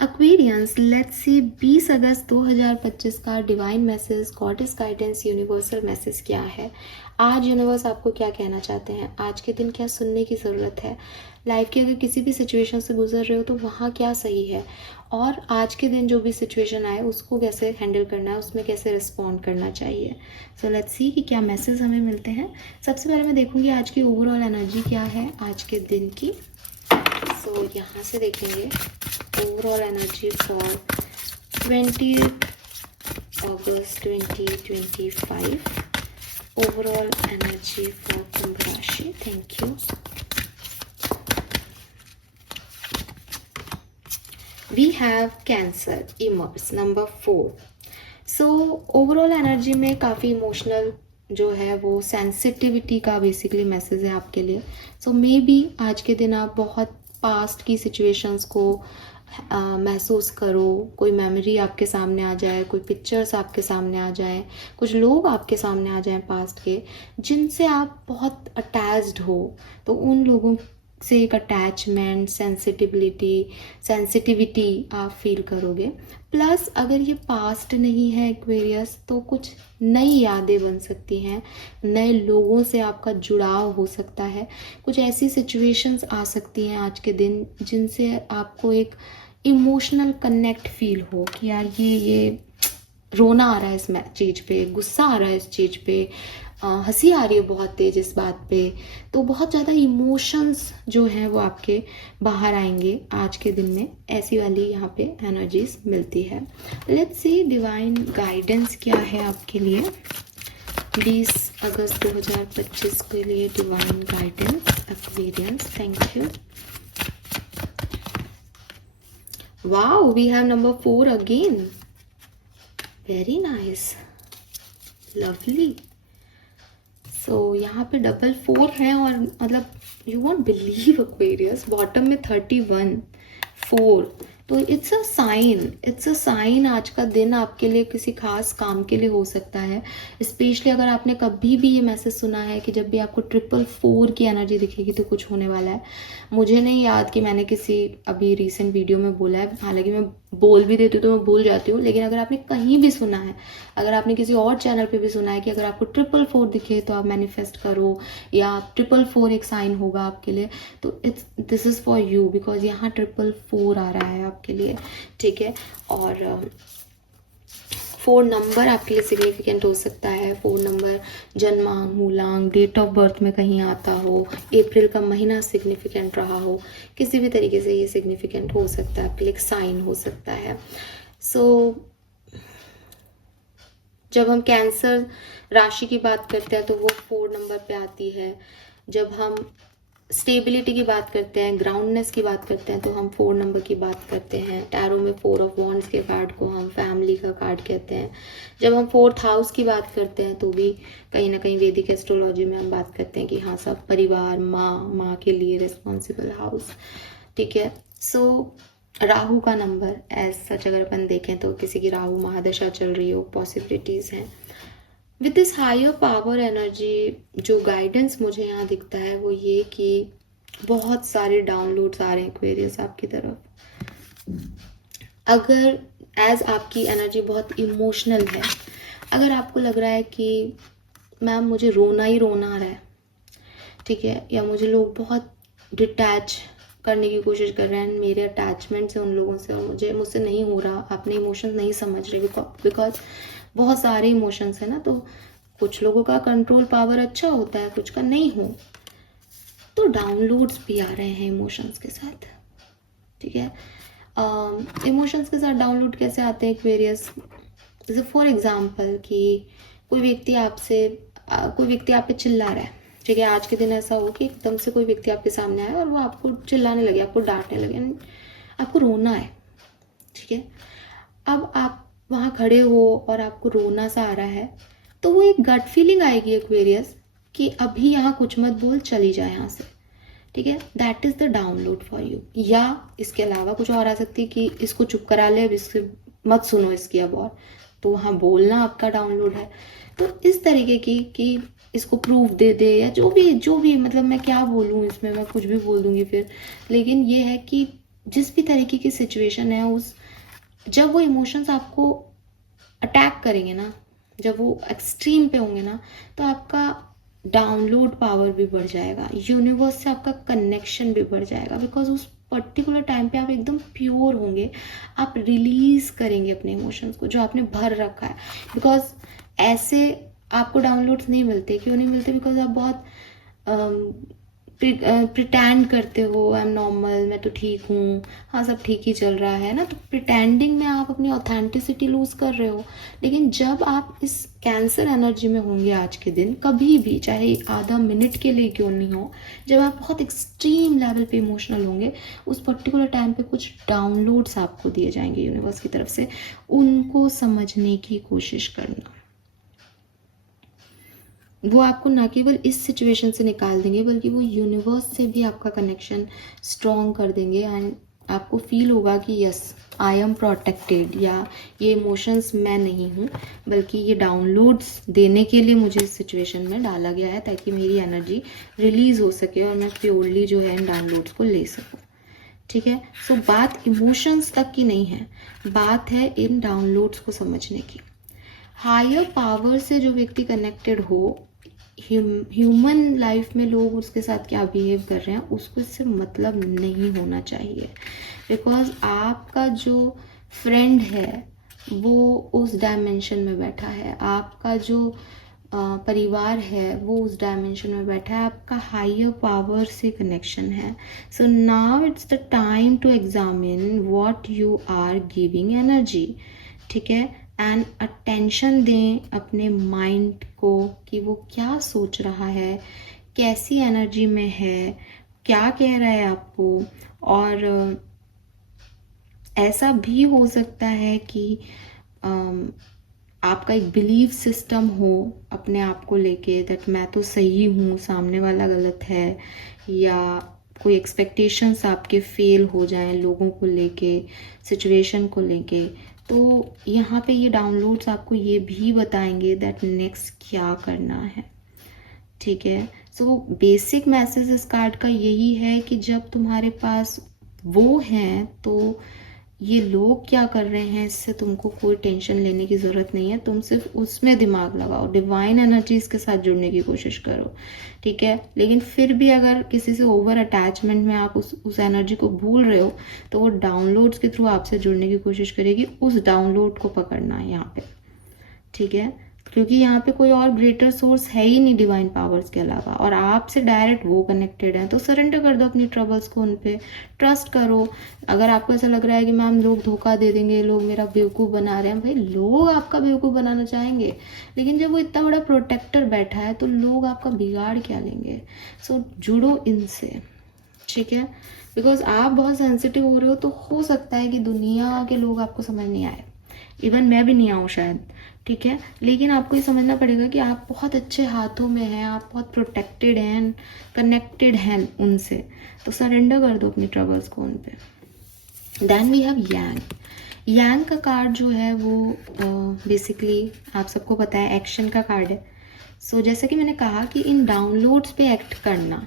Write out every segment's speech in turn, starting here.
Aquarians, let's see 20 अगस्त 2025 का divine message, goddess guidance, universal message क्या है। आज यूनिवर्स आपको क्या कहना चाहते हैं, आज के दिन क्या सुनने की ज़रूरत है, लाइफ की अगर किसी भी सिचुएशन से गुजर रहे हो तो वहाँ क्या सही है, और आज के दिन जो भी सिचुएशन आए उसको कैसे हैंडल करना है, उसमें कैसे रिस्पॉन्ड करना चाहिए। सो लेट्स सी कि क्या मैसेज हमें मिलते हैं। सबसे पहले मैं देखूँगी आज की ओवरऑल एनर्जी क्या है आज के दिन की। सो यहाँ से देखेंगे overall energy for 20th August 2025. Overall energy for Kumbh Rashi. Thank you. We have Cancer emerge number 4. So overall energy में काफ़ी इमोशनल जो है वो सेंसिटिविटी का बेसिकली मैसेज है आपके लिए। सो मे बी आज के दिन आप बहुत पास्ट की सिचुएशंस को महसूस करो, कोई मेमोरी आपके सामने आ जाए, कोई पिक्चर्स आपके सामने आ जाए, कुछ लोग आपके सामने आ जाएं पास्ट के जिनसे आप बहुत अटैच्ड हो, तो उन लोगों से एक अटैचमेंट, सेंसिटिविटी आप फील करोगे। प्लस अगर ये पास्ट नहीं है एक्वेरियस, तो कुछ नई यादें बन सकती हैं, नए लोगों से आपका जुड़ाव हो सकता है, कुछ ऐसी सिचुएशंस आ सकती हैं आज के दिन जिनसे आपको एक इमोशनल कनेक्ट फील हो कि यार ये रोना आ रहा है इस चीज़ पे, गुस्सा आ रहा है इस चीज़ पे, हंसी आ रही है बहुत तेज इस बात पे। तो बहुत ज़्यादा इमोशंस जो हैं वो आपके बाहर आएंगे आज के दिन में, ऐसी वाली यहाँ पे एनर्जीज मिलती है। लेट्स सी डिवाइन गाइडेंस क्या है आपके लिए 20 अगस्त 2025 के लिए। Divine guidance Aquarians, thank you. Wow, we have number 4 again, very nice, lovely. So यहाँ पे डबल 4 है और मतलब you won't believe Aquarius, bottom में 31 4, तो इट्स अ साइन आज का दिन आपके लिए किसी खास काम के लिए हो सकता है। स्पेशली अगर आपने कभी भी ये मैसेज सुना है कि जब भी आपको 444 की एनर्जी दिखेगी तो कुछ होने वाला है। मुझे नहीं याद कि मैंने किसी अभी रिसेंट वीडियो में बोला है, हालांकि मैं बोल भी देती हूँ तो मैं भूल जाती हूँ, लेकिन अगर आपने कहीं भी सुना है, अगर आपने किसी और चैनल पे भी सुना है कि अगर आपको 444 दिखे तो आप मैनिफेस्ट करो, या 444 एक साइन होगा आपके लिए, तो this is for you, because यहाँ 444 आ रहा है आपके लिए, ठीक है। और 4 नंबर आपके लिए सिग्निफिकेंट हो सकता है। 4 नंबर जन्मांक, मूलांक, डेट ऑफ बर्थ में कहीं आता हो, अप्रैल का महीना सिग्निफिकेंट रहा हो, किसी भी तरीके से ये सिग्निफिकेंट हो सकता है आपके लिए, एक साइन हो सकता है। सो जब हम कैंसर राशि की बात करते हैं तो वो 4 नंबर पे आती है। जब हम स्टेबिलिटी की बात करते हैं, ग्राउंडनेस की बात करते हैं, तो हम 4 नंबर की बात करते हैं। टैरो में 4 ऑफ वॉन्ड्स के कार्ड को हम फैमिली का कार्ड कहते हैं। जब हम 4th हाउस की बात करते हैं तो भी कहीं ना कहीं वैदिक एस्ट्रोलॉजी में हम बात करते हैं कि हाँ, सब परिवार, माँ के लिए रिस्पॉन्सिबल हाउस, ठीक है। सो राहु का नंबर एज सच अगर अपन देखें तो किसी की राहु महादशा चल रही हो, पॉसिबिलिटीज़ हैं। With this higher power energy जो गाइडेंस मुझे यहाँ दिखता है वो ये कि बहुत सारे डाउनलोड्स आ रहे हैं एक्वेरियस आपकी तरफ। अगर एज आपकी एनर्जी बहुत इमोशनल है, अगर आपको लग रहा है कि मैम मुझे रोना ही रोना आ रहा है, ठीक है, या मुझे लोग बहुत डिटैच करने की कोशिश कर रहे हैं, मेरे अटैचमेंट से उन लोगों से, और मुझसे नहीं हो रहा, अपने इमोशंस नहीं समझ रहे, बिकॉज बहुत सारे इमोशंस है ना, तो कुछ लोगों का कंट्रोल पावर अच्छा होता है, कुछ का नहीं हो, तो डाउनलोड्स भी आ रहे हैं इमोशंस के साथ, ठीक है। इमोशंस के साथ डाउनलोड कैसे आते हैं एक्वेरियस, जैसे फॉर एग्जाम्पल कि कोई व्यक्ति आप पे चिल्ला रहा है, ठीक है। आज के दिन ऐसा हो कि एकदम से कोई व्यक्ति आपके सामने आए और वो आपको चिल्लाने लगे, आपको डांटने लगे, आपको रोना है, ठीक है। अब आप वहाँ खड़े हो और आपको रोना सा आ रहा है, तो वो एक गट फीलिंग आएगी एक्वेरियस कि अभी यहाँ कुछ मत बोल, चली जाए यहाँ से, ठीक है। That is the download for you. या इसके अलावा कुछ और आ सकती है कि इसको चुप करा ले, अब इससे मत सुनो इसकी अब और, तो वहाँ बोलना आपका डाउनलोड है। तो इस तरीके की कि इसको प्रूफ दे दे, या जो भी मतलब मैं क्या बोलूँ इसमें, मैं कुछ भी बोल दूँगी फिर, लेकिन ये है कि जिस भी तरीके की सिचुएशन है, उस जब वो इमोशंस आपको अटैक करेंगे ना, जब वो एक्सट्रीम पे होंगे ना, तो आपका डाउनलोड पावर भी बढ़ जाएगा, यूनिवर्स से आपका कनेक्शन भी बढ़ जाएगा, बिकॉज उस पर्टिकुलर टाइम पे आप एकदम प्योर होंगे, आप रिलीज करेंगे अपने इमोशंस को जो आपने भर रखा है। बिकॉज ऐसे आपको डाउनलोड्स नहीं मिलते। क्यों नहीं मिलते? बिकॉज आप बहुत प्रिटेंड करते हो, आई एम नॉर्मल, मैं तो ठीक हूँ, हाँ सब ठीक ही चल रहा है ना, तो प्रिटेंडिंग में आप अपनी ऑथेंटिसिटी लूज कर रहे हो। लेकिन जब आप इस कैंसर एनर्जी में होंगे आज के दिन, कभी भी, चाहे आधा मिनट के लिए क्यों नहीं हो, जब आप बहुत एक्सट्रीम लेवल पे इमोशनल होंगे, उस पर्टिकुलर टाइम पे कुछ डाउनलोड्स आपको दिए जाएंगे यूनिवर्स की तरफ से, उनको समझने की कोशिश करना। वो आपको ना केवल इस सिचुएशन से निकाल देंगे, बल्कि वो यूनिवर्स से भी आपका कनेक्शन स्ट्रॉन्ग कर देंगे, एंड आपको फील होगा कि यस आई एम प्रोटेक्टेड, या ये इमोशंस मैं नहीं हूँ, बल्कि ये डाउनलोड्स देने के लिए मुझे इस सिचुएशन में डाला गया है, ताकि मेरी एनर्जी रिलीज हो सके और मैं प्योरली जो है इन डाउनलोड्स को ले सकूँ। ठीक है? सो बात इमोशंस तक की नहीं है, बात है इन डाउनलोड्स को समझने की। हायर पावर से जो व्यक्ति कनेक्टेड हो, ह्यूमन लाइफ में लोग उसके साथ क्या बिहेव कर रहे हैं उसको इससे मतलब नहीं होना चाहिए। बिकॉज आपका जो फ्रेंड है वो उस डायमेंशन में बैठा है, आपका जो परिवार है वो उस डायमेंशन में बैठा है, आपका हायर पावर से कनेक्शन है। So now it's the time to examine what you are giving energy. ठीक है? एंड अटेंशन दें अपने माइंड को कि वो क्या सोच रहा है, कैसी एनर्जी में है, क्या कह रहा है आपको। और ऐसा भी हो सकता है कि आपका एक बिलीफ सिस्टम हो अपने आप को लेके, दैट मैं तो सही हूँ, सामने वाला गलत है, या कोई एक्सपेक्टेशंस आपके फेल हो जाएं लोगों को लेके, सिचुएशन को लेके। तो यहाँ पे ये डाउनलोड्स आपको ये भी बताएंगे दैट नेक्स्ट क्या करना है। ठीक है? सो बेसिक मैसेज इस कार्ड का यही है कि जब तुम्हारे पास वो हैं तो ये लोग क्या कर रहे हैं इससे तुमको कोई टेंशन लेने की ज़रूरत नहीं है। तुम सिर्फ उसमें दिमाग लगाओ, डिवाइन एनर्जीज के साथ जुड़ने की कोशिश करो। ठीक है? लेकिन फिर भी अगर किसी से ओवर अटैचमेंट में आप उस एनर्जी को भूल रहे हो, तो वो डाउनलोड्स के थ्रू आपसे जुड़ने की कोशिश करेगी। उस डाउनलोड को पकड़ना है यहाँ पे। ठीक है? क्योंकि यहाँ पे कोई और ग्रेटर सोर्स है ही नहीं डिवाइन पावर्स के अलावा, और आपसे डायरेक्ट वो कनेक्टेड है। तो सरेंडर कर दो अपनी ट्रबल्स को, उन पे ट्रस्ट करो। अगर आपको ऐसा लग रहा है कि मैम लोग धोखा दे देंगे, लोग मेरा बेवकूफ़ बना रहे हैं, भाई लोग आपका बेवकूफ़ बनाना चाहेंगे, लेकिन जब वो इतना बड़ा प्रोटेक्टर बैठा है तो लोग आपका बिगाड़ क्या लेंगे। सो जुड़ो इनसे। ठीक है? बिकॉज आप बहुत सेंसिटिव हो रहे हो, तो हो सकता है कि दुनिया के लोग आपको समझ नहीं आए, इवन मैं भी नहीं आऊँ शायद। ठीक है? लेकिन आपको ये समझना पड़ेगा कि आप बहुत अच्छे हाथों में हैं, आप बहुत प्रोटेक्टेड हैं, कनेक्टेड हैं उनसे। तो सरेंडर कर दो अपनी ट्रबल्स को उन पे। देन वी हैव यांग। यांग का कार्ड जो है वो बेसिकली आप सबको पता है एक्शन का कार्ड है। सो जैसे कि मैंने कहा कि इन डाउनलोड्स पे एक्ट करना,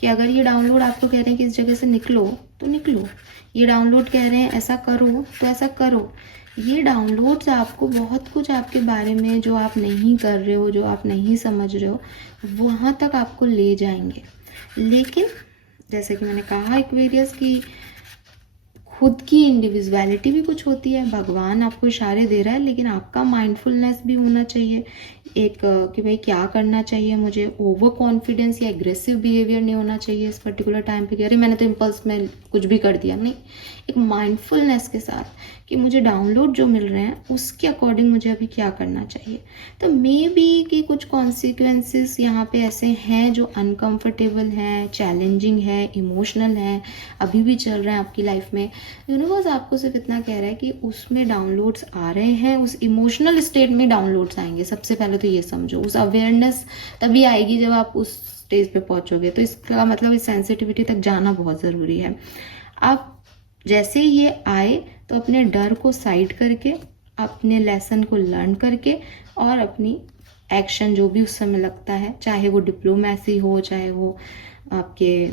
कि अगर ये डाउनलोड आपको कह रहे हैं कि इस जगह से निकलो तो निकलो, ये डाउनलोड कह रहे हैं ऐसा करो तो ऐसा करो। ये डाउनलोड्स आपको बहुत कुछ आपके बारे में जो आप नहीं कर रहे हो, जो आप नहीं समझ रहे हो, वहाँ तक आपको ले जाएंगे। लेकिन जैसे कि मैंने कहा एक्वेरियस की खुद की इंडिविजुअलिटी भी कुछ होती है, भगवान आपको इशारे दे रहा है, लेकिन आपका माइंडफुलनेस भी होना चाहिए एक, कि भाई क्या करना चाहिए मुझे। ओवर कॉन्फिडेंस या एग्रेसिव बिहेवियर नहीं होना चाहिए इस पर्टिकुलर टाइम पे कि अरे मैंने तो इम्पल्स में कुछ भी कर दिया। नहीं, एक माइंडफुलनेस के साथ कि मुझे डाउनलोड जो मिल रहे हैं उसके अकॉर्डिंग मुझे अभी क्या करना चाहिए। तो मे बी कि कुछ कॉन्सिक्वेंसेस यहाँ पे ऐसे हैं जो अनकंफर्टेबल हैं, चैलेंजिंग है, इमोशनल हैं, अभी भी चल रहे हैं आपकी लाइफ में। यूनिवर्स आपको सिर्फ इतना कह रहा है कि उसमें डाउनलोड्स आ रहे हैं, उस इमोशनल स्टेट में डाउनलोड्स आएंगे। सबसे पहले तो ये समझो, उस अवेयरनेस तभी आएगी जब आप उस स्टेज पे पहुंचोगे। तो इसका मतलब इस सेंसिटिविटी तक जाना बहुत ज़रूरी है। आप जैसे ये आए तो अपने डर को साइड करके, अपने लेसन को लर्न करके, और अपनी एक्शन जो भी उस समय लगता है, चाहे वो डिप्लोमेसी हो, चाहे वो आपके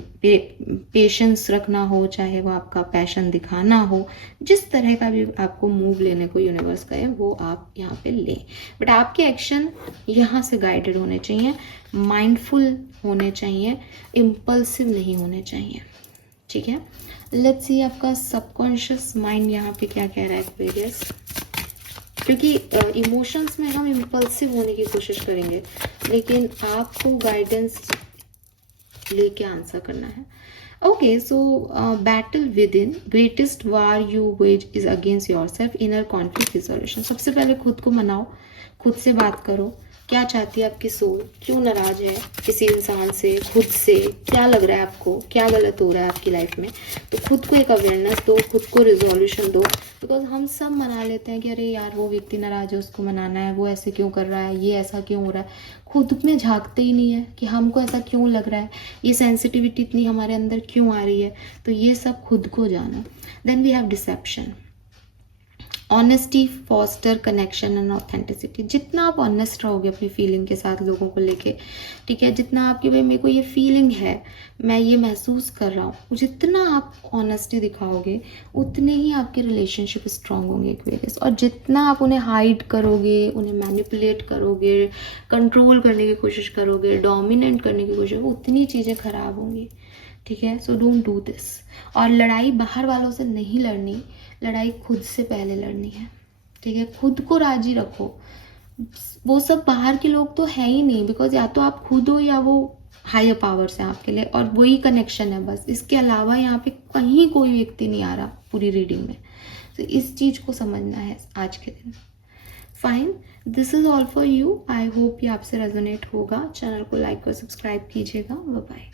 पेशेंस रखना हो, चाहे वो आपका पैशन दिखाना हो, जिस तरह का भी आपको मूव लेने को यूनिवर्स का है वो आप यहाँ पे लें। बट आपके एक्शन यहाँ से गाइडेड होने चाहिए, माइंडफुल होने चाहिए, इम्पल्सिव नहीं होने चाहिए। ठीक है, लेट्स सी आपका सबकॉन्शियस माइंड यहाँ पे क्या कह रहा है एक्वेरियस, क्योंकि इमोशंस में हम इम्पल्सिव होने की कोशिश करेंगे, लेकिन आपको गाइडेंस लेके आंसर करना है। Okay, so battle within, greatest war you wage is against yourself, inner conflict resolution. सबसे पहले खुद को मनाओ, खुद से बात करो, क्या चाहती है आपकी सोल, क्यों नाराज है किसी इंसान से, खुद से, क्या लग रहा है आपको, क्या गलत हो रहा है आपकी लाइफ में। तो खुद को एक अवेयरनेस दो, खुद को रिजोल्यूशन दो। बिकॉज हम सब मना लेते हैं कि अरे यार वो व्यक्ति नाराज है, उसको मनाना है, वो ऐसे क्यों कर रहा है, ये ऐसा क्यों हो रहा है। खुद में झांकते ही नहीं है कि हमको ऐसा क्यों लग रहा है, ये सेंसिटिविटी इतनी हमारे अंदर क्यों आ रही है। तो ये सब खुद को जानो। Then we have deception. Honesty foster connection and authenticity. जितना आप ऑनेस्ट रहोगे अपनी फीलिंग के साथ लोगों को लेके, ठीक है, जितना आपके भाई मेरे को ये फीलिंग है, मैं ये महसूस कर रहा हूँ, जितना आप ऑनेस्टी दिखाओगे उतने ही आपके रिलेशनशिप स्ट्रांग होंगे एक्वेरियस। और जितना आप उन्हें हाइड करोगे, उन्हें मैनिपुलेट करोगे, कंट्रोल करने की कोशिश करोगे, डोमिनेट करने की कोशिश, उतनी चीज़ें खराब होंगी। ठीक है, सो डोंट डू दिस। और लड़ाई बाहर वालों से नहीं लड़नी, लड़ाई खुद से पहले लड़नी है। ठीक है, खुद को राजी रखो। वो सब बाहर के लोग तो है ही नहीं, बिकॉज या तो आप खुद हो या वो हायर पावर्स हैं आपके लिए, और वही कनेक्शन है बस। इसके अलावा यहाँ पे कहीं कोई व्यक्ति नहीं आ रहा पूरी रीडिंग में। तो इस चीज़ को समझना है आज के दिन। Fine, this is all for you. I hope ये आपसे रेजोनेट होगा। चैनल को लाइक और सब्सक्राइब कीजिएगा। Bye bye.